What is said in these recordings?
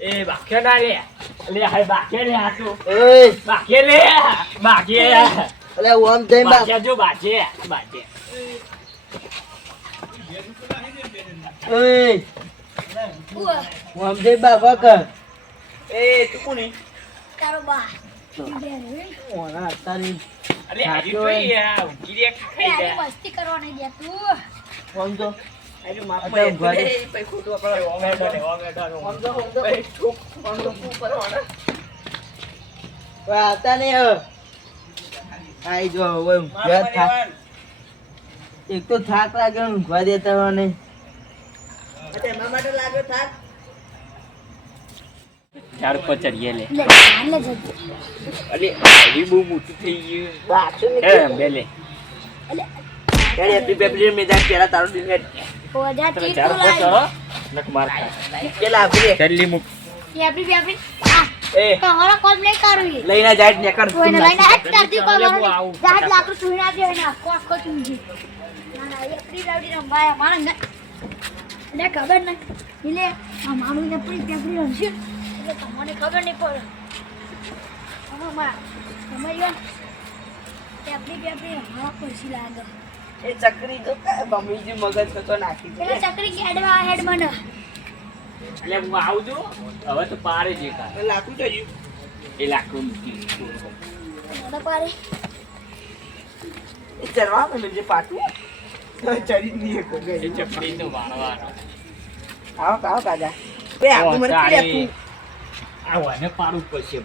એ બાકે ના લે લે હાય બાકે લે આ તું ઓય બાકે લે બાકે અલે ઓમ જઈ બા બાકે જો બાકે બાકે ઓય ઓમ જઈ બા વક એ તું કોની તારો બા ઓના તારી અલે આજી તો યાર ગીરે ખાઈ અરે ગયા મસ્તી કરવા નહીં દે તું ઓમ તો અરે માપ અરે માં ઘરે. પૈ ખોટું આપણે ઓમ તો પૈ ઠુક ઓમ તો ઉપર હોના આતા ને આઈ જો ઓય ઘર થાક એક તો થાક લાગે ઊંઘવા દેતા મને અતે મારા માટે લાગ્યો થાક ચાર પર ચડીએ લે લે લે જજે અલે આવી બહુ મોટું થઈ ગયું બાક્ષ એ બેલે અલે અરે હેપી બર્થડે મે જા પેલા તારો દિન ઓજા તમે તીર ચાર તો પર ચડો લાઈ નક માર ખા પેલા આપી છેલ્લી મુક એ આપડી આ એ તમારો કોલ નહીં કરવી લઈને જાય ને કર કોઈને લઈને હાથ કરતી કોલ ચાલે બહુ આવું. જાત લાકડું સુઈ ના દે ને આખો આખો ચૂંજી ના ના એ આપડી રાવડી રંબાયા મારા ને લે ખબર ન ઇલે આ મારું ને પડી પેપડી રંશે એટલે તમને ખબર નહીં પડે અમાર સમજ્યો પેપડી પેપડી રંબાવા પડશે લાગે એ ચકરી તો બમીજી મગજ તો નાખી દે એટલે ચકરી કેડવા હેડ મને એટલે હું આવું છું હવે તો પારે જે કા લાકુ જઈ એ લાકડું મૂકી મને પારે એ ચરવા મને જે પાટું ચડી ની એક એ ચપડી તો વાળવાનો આવો કાજા બે આખું મને પીડે તું આવાને પાડું પડશે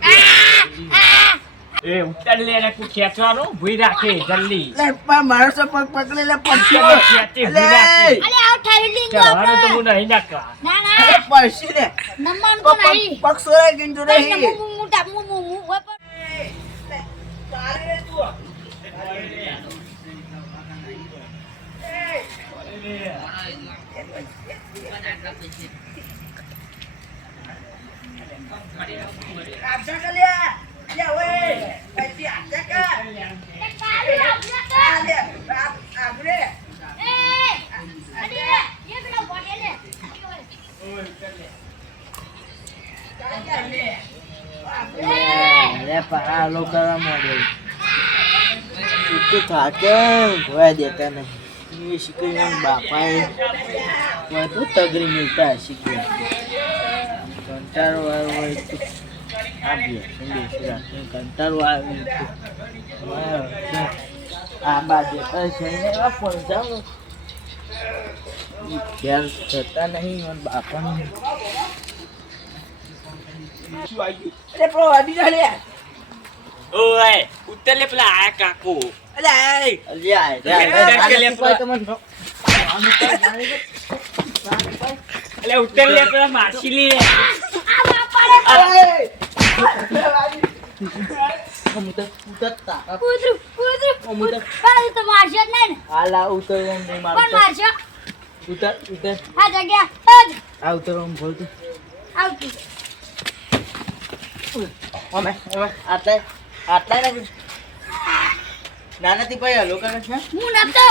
એ ઉત્તર લે ને તું ખેંચવાનો ભૂઈ રાખે જલ્દી લે પણ મારો સો પગ પકડે લે પડશે ખેંચી ભૂઈ રાખે અલે આવ ઠાઈલી ગયો ચડવાનું તો આપણે હું નહીં નાખવા ના અરે ના પડશે લે નમન તો નહીં પગ સોરે ગિંજો રહી મુ ટા મુ ઉપર તારે રે તું આજા કે લે લે ઓય પૈસી આજા કે આ લે આગરે લે પા લોકો મોડે તું થાકે ભોય દેતા નહીં એ શીખી બાપાએ બધું તગરી મિલતા શીખી કંટાળો આવ્યો હોય તો આપીએ સંદેશ રાખીને કંટાળો આવ્યો આ બાજુ છે ને પહોંચાવું ખ્યાલ થતા નહીં મને બાપાને અરે પ્રો અડી જા લે ઓય ઉત્તર લે પેલા આયા કાકો અલે એટલે ઉત્તર લે પેલા માછી લે હાલા ઉતર કોણ મારશે ઉતર ઉતર આ જગ્યા આ ઉતર બોલતું આવતી અમે આટલા આટલા ને નાનાથી ભાઈ હલો કરે છે હું નતો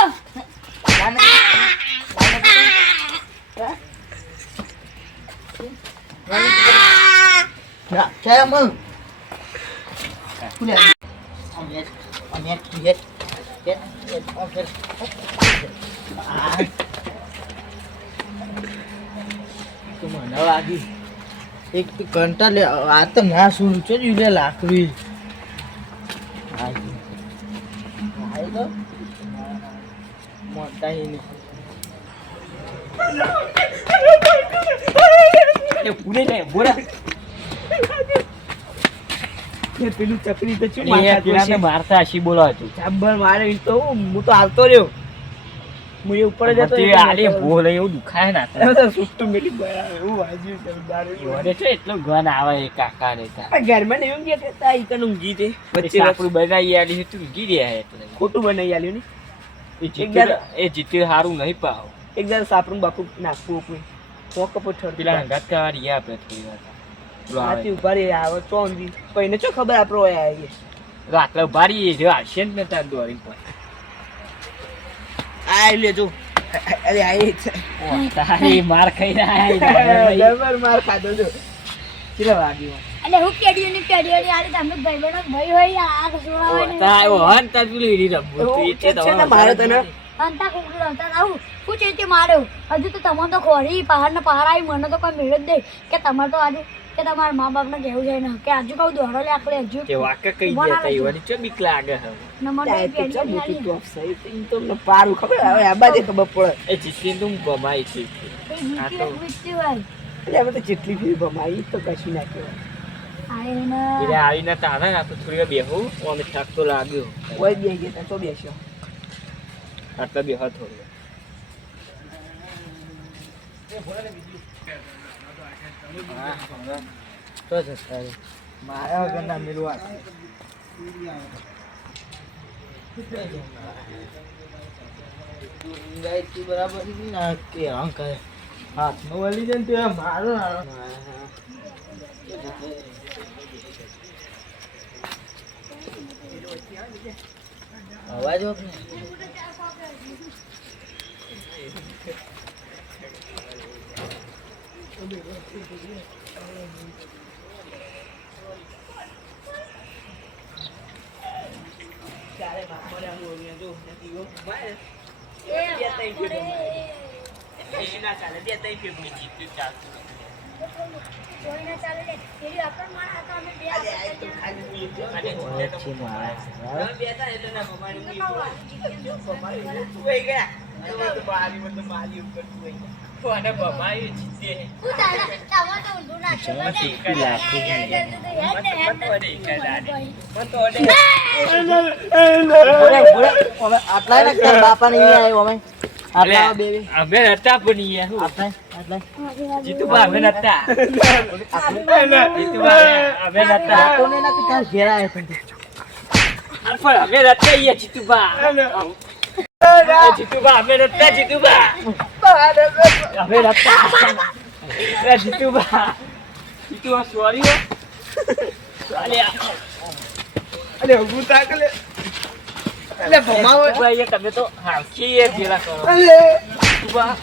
ના કેમ કુલે અમે યે તું મને લાગી એક ઘંટા લે આ તો ના શું છે લે લાકડી આઈ તો મોટા હી ને એ ભૂલે જાય બોરા એ પેલું ચકરી તો શું મારતા મારતા હસી બોલો હતું ચાબર મારે ઈ તો હું તો હાલતો રહ્યો હું એ ઉપર જતો તે આલે ભૂલ એવું દુખાય ના એમ તો સુટ્ટું મેલી બયા એવું વાજ્યું છે દારૂ વરે છે એટલો ગન આવે એ કાકા ને તા આ ઘરમાં ને એવું કે તા ઈ કનું ઊંઘી દે વચ્ચે આપણું બનાવી આલી છે તું ગી રહ્યા એટલે ખોટું બનાવી આલ્યું ને એ જીતે હારું નહીં પાવ એક દર સાપરું બાપુ નાખવું ઉપર પોક પર ઠરતી પેલા હંગાત કાઢી આપણે થોડી વાર પેલો આવે. હાથી ઉભા રહી આવે ચોંધી પઈને શું ખબર આપણો હોય આવી રાત્રે ભારી જો આવશે ને તાર દોરી પર આ આઈ લેજો અરે આઈ તારી માર ખાઈ રહ્યા જબર માર ખાધો છો કેટલા વાગ્યો એટલે હું કેડીઓની આલી તમે ભાઈબંધો ભાઈ હોય આ કસોડા હોય તાયો હન તાર પેલી ઈડી રમવું તું ઈચે છે મારે તને અંતા કુકડો અંતા આવું હું છે માર્યો હજુ તો તમને તો ખોરી પહાડ ને પહાડ આવી મને તો કોઈ મેળ જ દે કે તમારે તો આજે કે તમારા મા બાપ ને કહેવું જાય ને કે આજુ કહું દોડો લે આપણે હજુ કે વાકે કઈ દેતા ઈવાની ચો બીક લાગે હે નંબર તું સહી તમને પારું ખબર હવે આ બાજે ખબર પડે એ જીતી તું ગમાઈ છે હોય એટલે હવે તો જેટલી ફી ભમાઈ તો કશું ના કહેવાય એટલે આવીને તારે ના તો થોડી બેહું ઓમે થાક તો લાગ્યો કોઈ બે ગયા તો બેસ્યો આટલા બેહા થોડી તો જતા મારા વગરના મેળવા બરાબર ના કે કરે હાથમાં વળી જાય ને તો મારો અવાજ હોત ને બાપા ને અમે અમે નતા પણ જીતુબા અમે નતા જીતુબા અમે નતા અમે નતા જીતુબા જીતુબા અમે નતા જીતુબા અમે નતા જીતુબા જીતુબા સોરી અલે હું તાકલે અલે ભમાવો ભાઈ તમે તો હાલકી એ જેલા કરો અલે જીતુબા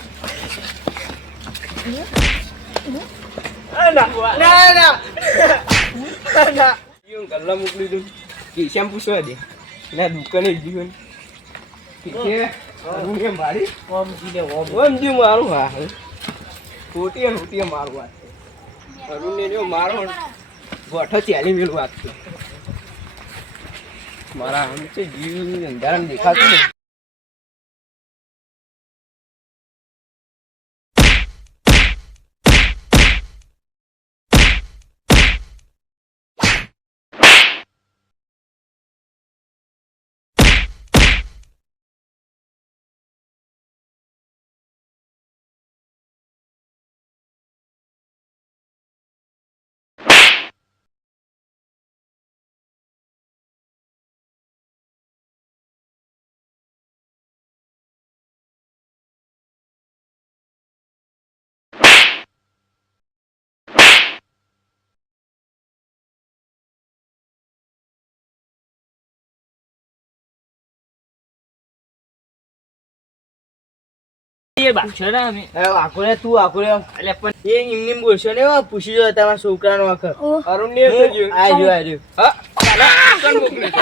ના યું ગલ્લા મોકલી દઉં કે શેમ્પુ સો દે ના દુકાને જીવન કે હું એમ મારી ઓમ જીને ઓમ જી મારું હા ખોટી મારું વાત અરુણ ને મારો ગોઠો ચાલી મેળું વાત છે મારા આમ છે જીવ અંધારામાં દેખાતું ને એ બાક્ષો ના અમે આખુરે તું આખુરે એટલે પણ એ એમની બોલશો ને પૂછી જો તમારા છોકરાનો વખત અરુણ ને તો જીવ આજો હા કોણ મોકલી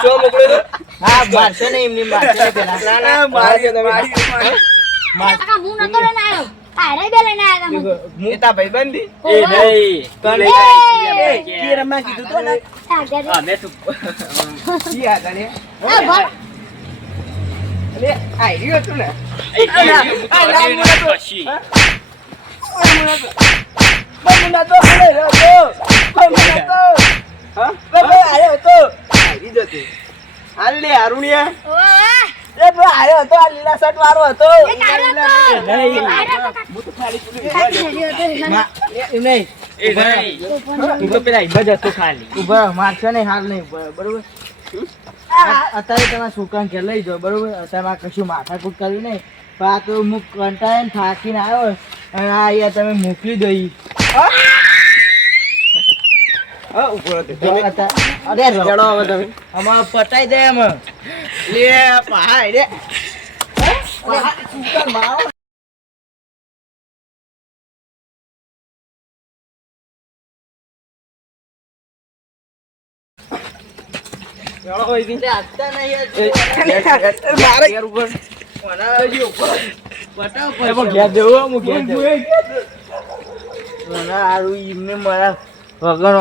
ચો મોકલે તો હા મારશે ને એમની મારશે પેલા ના મારી તમે કાકા હું નતો લઈને આવ્યો તારે બે લઈને આવ્યા તમે નેતા ભાઈબંધી એ નહીં કે રમા કીધું તો ને અમે તો કી હતા ને ભર અલે આઈ રહ્યો તું ને પછી બમુના તો હલે રહ્યો બમુના તો હા બબે આયો તો આઈ જતી હાલ લે અરુણિયા ઓય એ બો આયો તો આ લીલા શર્ટ વાળો હતો એ તારે તો હું તો ખાલી તું ના એમ નહીં એ નહીં હું તો પેલા ઈબજ હતો ખાલી ઉભા મારશે નહીં હાલ નહીં બરોબર અત્યારે તમારા છોકરાને ઘેર લઈ જાઓ બરોબર અત્યારે કશું માથાકૂટ કર્યું નહીં પણ આ તો હું કંટાળીને થાકીને આવ્યો અને આ અહીંયા તમે મોકલી દો ઈ. હા ઉપર હતો તો અત્યારે- અરે ચડો હવે તમે આમાં પટાઈ દે એમ લે પહાડ રે સુકાન મારો ચાલો હોય દી. આપતા નહીં મારે ઘેર ઉપર બતાવો એમાં ઘેર જવું હું ઘેર જવું. મને હારું એમને મારા વગર